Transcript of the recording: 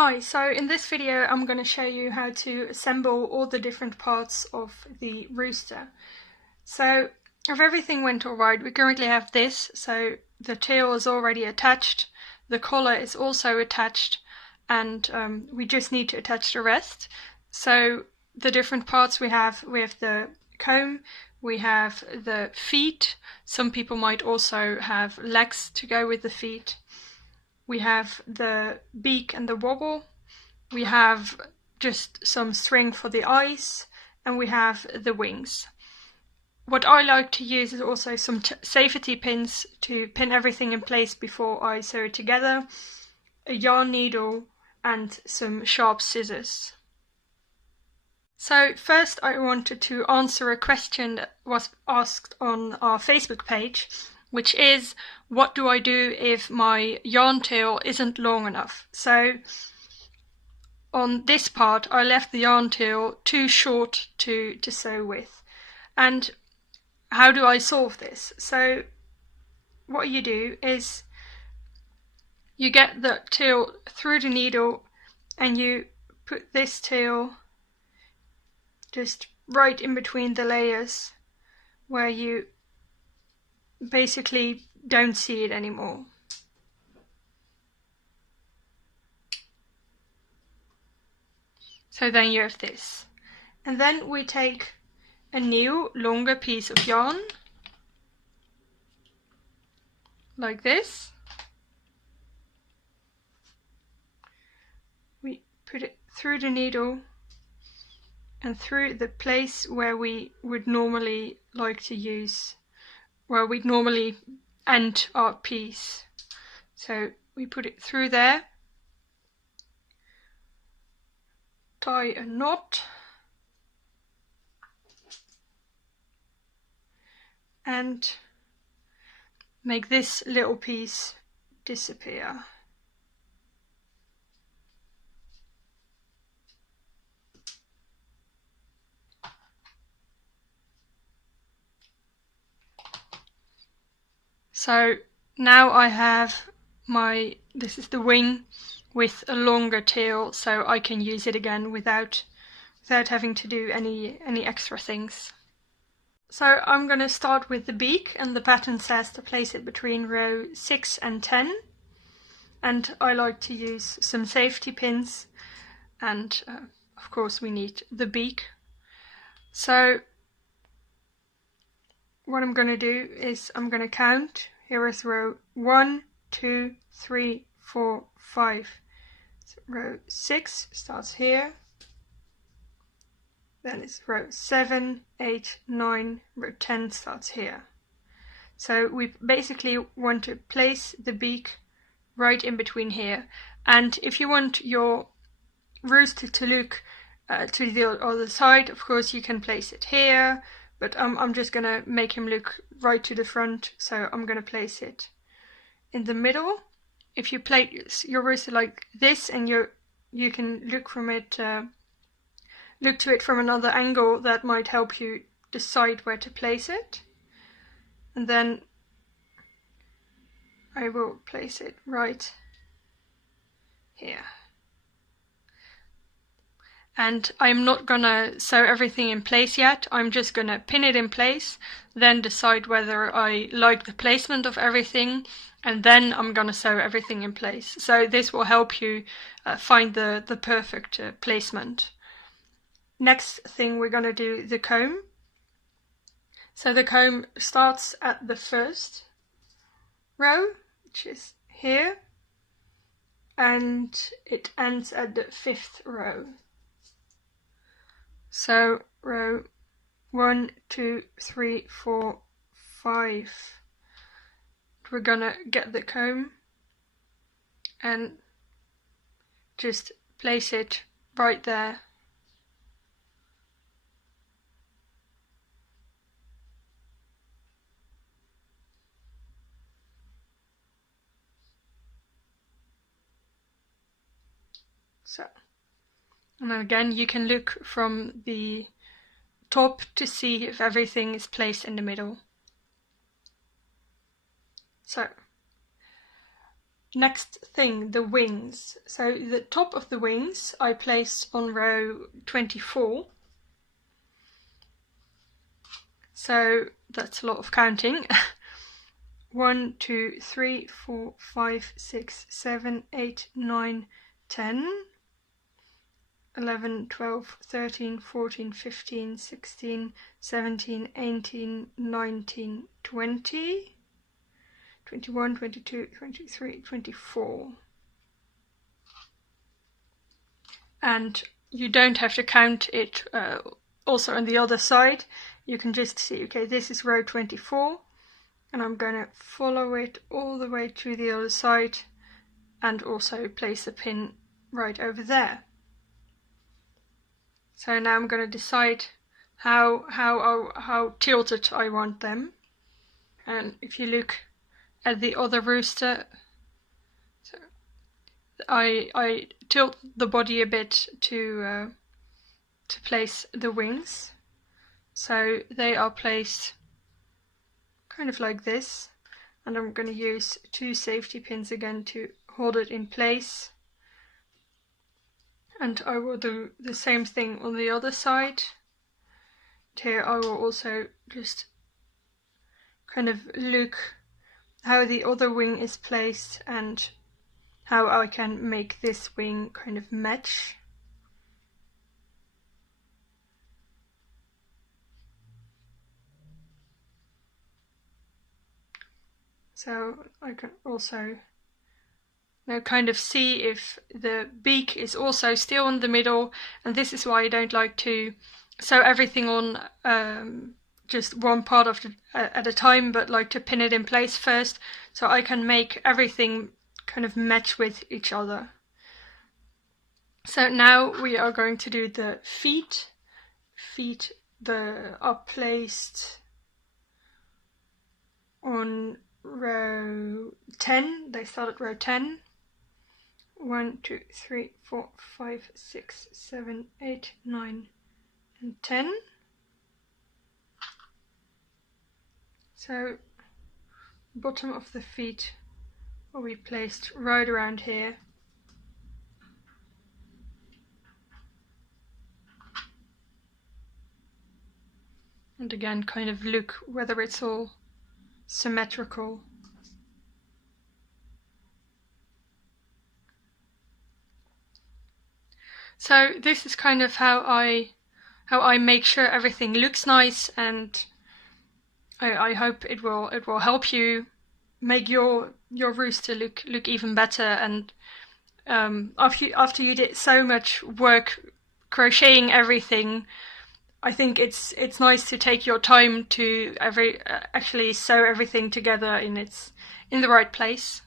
Hi, so in this video I'm going to show you how to assemble all the different parts of the rooster. So if everything went alright, we currently have this, so the tail is already attached, the collar is also attached, and we just need to attach the rest. So the different parts we have the comb, we have the feet, some people might also have legs to go with the feet. We have the beak and the wobble, we have just some string for the eyes, and we have the wings. What I like to use is also some safety pins to pin everything in place before I sew it together, a yarn needle, and some sharp scissors. So first I wanted to answer a question that was asked on our Facebook page, which is, what do I do if my yarn tail isn't long enough? So on this part I left the yarn tail too short to sew with. And how do I solve this? So what you do is you get the tail through the needle and you put this tail just right in between the layers where you basically don't see it anymore. So then you have this. And then we take a new longer piece of yarn, like this. We put it through the needle and through the place where we would normally like to use, where we'd normally end our piece. So we put it through there, tie a knot, and make this little piece disappear. So now I have this is the wing with a longer tail, so I can use it again without having to do any extra things. So I'm going to start with the beak, and the pattern says to place it between row 6 and 10. And I like to use some safety pins, and of course we need the beak. So what I'm going to do is I'm going to count. Here is row 1, 2, 3, 4, 5. So row 6 starts here. Then it's row 7, 8, 9, row 10 starts here. So we basically want to place the beak right in between here. And if you want your rooster to look to the other side, of course you can place it here, but I'm just going to make him look right to the front, so I'm going to place it in the middle. If you place your rooster like this and you can look from it, look to it from another angle, that might help you decide where to place it. And then I will place it right here. And I'm not gonna sew everything in place yet, I'm just gonna pin it in place, then decide whether I like the placement of everything, and then I'm gonna sew everything in place. So this will help you find the perfect placement. Next thing, we're gonna do the comb. So the comb starts at the first row, which is here, and it ends at the 5th row. So row 1, 2, 3, 4, 5. We're gonna get the comb and just place it right there. So, and again you can look from the top to see if everything is placed in the middle. So next thing, the wings. So the top of the wings I placed on row 24. So that's a lot of counting. 1, 2, 3, 4, 5, 6, 7, 8, 9, 10, 11, 12, 13, 14, 15, 16, 17, 18, 19, 20, 21, 22, 23, 24. And you don't have to count it also on the other side. You can just see, okay, this is row 24, and I'm going to follow it all the way to the other side and also place a pin right over there. So now I'm going to decide how tilted I want them. And if you look at the other rooster, so I tilt the body a bit to place the wings. So they are placed kind of like this, and I'm going to use 2 safety pins again to hold it in place. And I will do the same thing on the other side. Here I will also just kind of look how the other wing is placed and how I can make this wing kind of match. So I can also now kind of see if the beak is also still in the middle, and this is why I don't like to sew everything on just one part of at a time, but like to pin it in place first so I can make everything kind of match with each other. So now we are going to do the feet. Feet are placed on row 10. They start at row 10. 1, 2, 3, 4, 5, 6, 7, 8, 9, and 10. So bottom of the feet will be placed right around here. And again, kind of look whether it's all symmetrical. So this is kind of how I make sure everything looks nice, and I hope it will help you make your rooster look even better. And after you did so much work crocheting everything, I think it's nice to take your time to actually sew everything together in the right place.